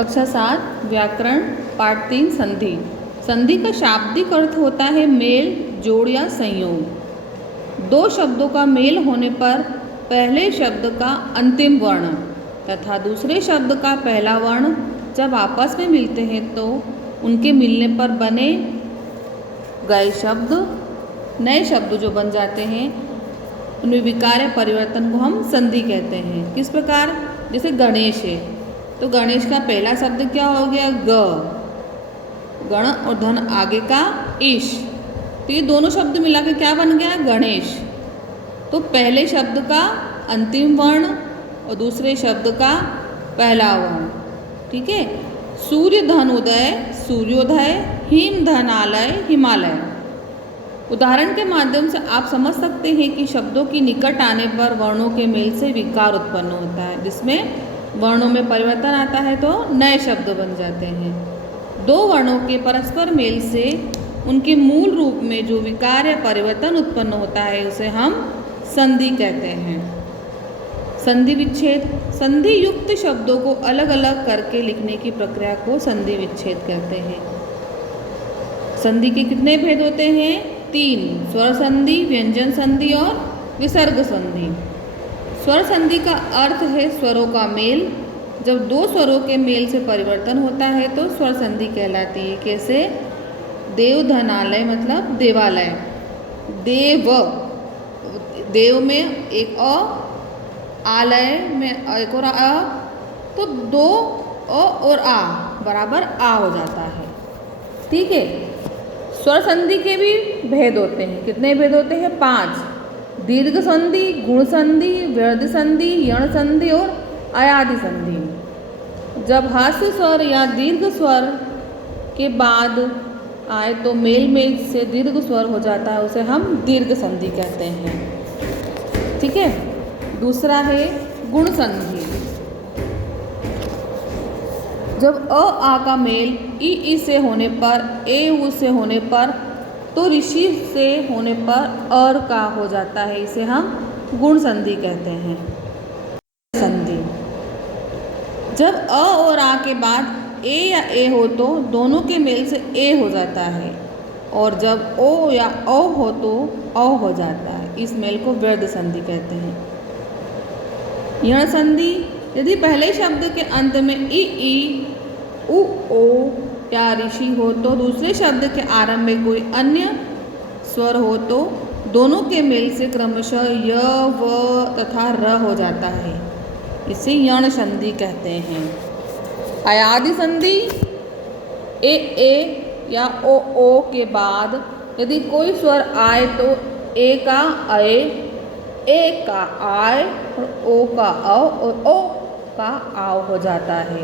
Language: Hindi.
कक्षा 7 व्याकरण पाठ 3 संधि। संधि का शाब्दिक अर्थ होता है मेल, जोड़ या संयोग। दो शब्दों का मेल होने पर पहले शब्द का अंतिम वर्ण तथा दूसरे शब्द का पहला वर्ण जब आपस में मिलते हैं तो उनके मिलने पर बने गए शब्द, नए शब्द जो बन जाते हैं, उनमें विकार या परिवर्तन को हम संधि कहते हैं। किस प्रकार? जैसे गणेश है तो गणेश का पहला शब्द क्या हो गया? ग, गण और धन आगे का ईश, तो ये दोनों शब्द मिला के क्या बन गया? गणेश। तो पहले शब्द का अंतिम वर्ण और दूसरे शब्द का पहला वर्ण। ठीक है। सूर्य धन उदय, सूर्योदय, हिम धन आलय, हिमालय। उदाहरण के माध्यम से आप समझ सकते हैं कि शब्दों की निकट आने पर वर्णों के मेल से विकार उत्पन्न होता है, जिसमें वर्णों में परिवर्तन आता है तो नए शब्द बन जाते हैं। दो वर्णों के परस्पर मेल से उनके मूल रूप में जो विकार या परिवर्तन उत्पन्न होता है उसे हम संधि कहते हैं। संधि विच्छेद, संधि युक्त शब्दों को अलग अलग करके लिखने की प्रक्रिया को संधि विच्छेद कहते हैं। संधि के कितने भेद होते हैं? 3, स्वर संधि, व्यंजन संधि और विसर्ग संधि। स्वर संधि का अर्थ है स्वरों का मेल। जब दो स्वरों के मेल से परिवर्तन होता है तो स्वर संधि कहलाती है। कैसे? देवधनालय मतलब देवालय, देव, देव में एक अ, आलय में एक और अ, तो दो अ और आ बराबर आ हो जाता है। ठीक है। स्वर संधि के भी भेद होते हैं। कितने भेद होते हैं? 5, दीर्घ संधि, गुण संधि, व्यर्ध संधि, यण संधि और अयादि संधि। जब हास्य स्वर या दीर्घ स्वर के बाद आए तो मेल में से दीर्घ स्वर हो जाता है, उसे हम दीर्घ संधि कहते हैं। ठीक है। दूसरा है गुण संधि। जब अ आ का मेल ई से होने पर, ए उ से होने पर तो ऋषि से होने पर अर का हो जाता है, इसे हम गुण संधि कहते हैं। संधि, जब अ और आ के बाद ए या ए हो तो दोनों के मेल से ए हो जाता है, और जब ओ या औ हो तो औ हो जाता है। इस मेल को व्यर्ध संधि कहते हैं। यण संधि, यदि पहले शब्द के अंत में ई, उ, ओ या ऋषि हो तो दूसरे शब्द के आरंभ में कोई अन्य स्वर हो तो दोनों के मेल से क्रमशः य, व तथा र हो जाता है, इसे यण संधि कहते हैं। अयादि संधि, ए या ओ के बाद यदि कोई स्वर आए तो ए का अए, ए का आय और ओ का औ और ओ का आव हो जाता है।